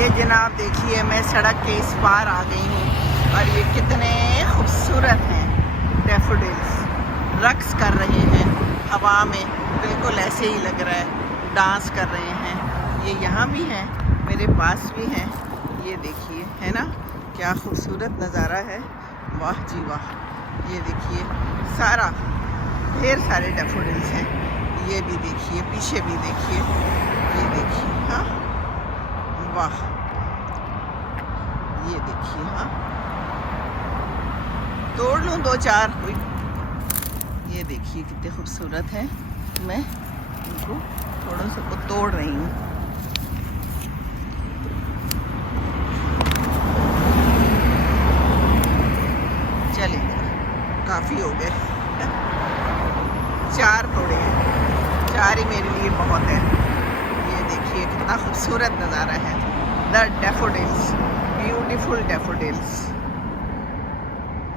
ये जनाब देखिए, मैं सड़क के इस पार आ गई हूँ और ये कितने खूबसूरत हैं डैफोडिल्स। रक्स कर रहे हैं हवा में, बिल्कुल ऐसे ही लग रहा है डांस कर रहे हैं। ये यहाँ भी हैं, मेरे पास भी हैं। ये देखिए, है ना, क्या खूबसूरत नज़ारा है। वाह जी वाह। ये देखिए, सारा ढेर सारे डैफोडिल्स हैं। ये भी देखिए, पीछे भी देखिए, ये देखिए, हाँ वाह। ये देखिए, हाँ, तोड़ लूँ दो चार। ये देखिए कितने खूबसूरत हैं। मैं इनको थोड़ों से को तोड़ रही हूँ। चलिए, काफ़ी हो गए। 4 तोड़े हैं, 4 ही मेरे लिए बहुत है। ये देखिए कितना खूबसूरत नज़ारा है। The daffodils, beautiful daffodils.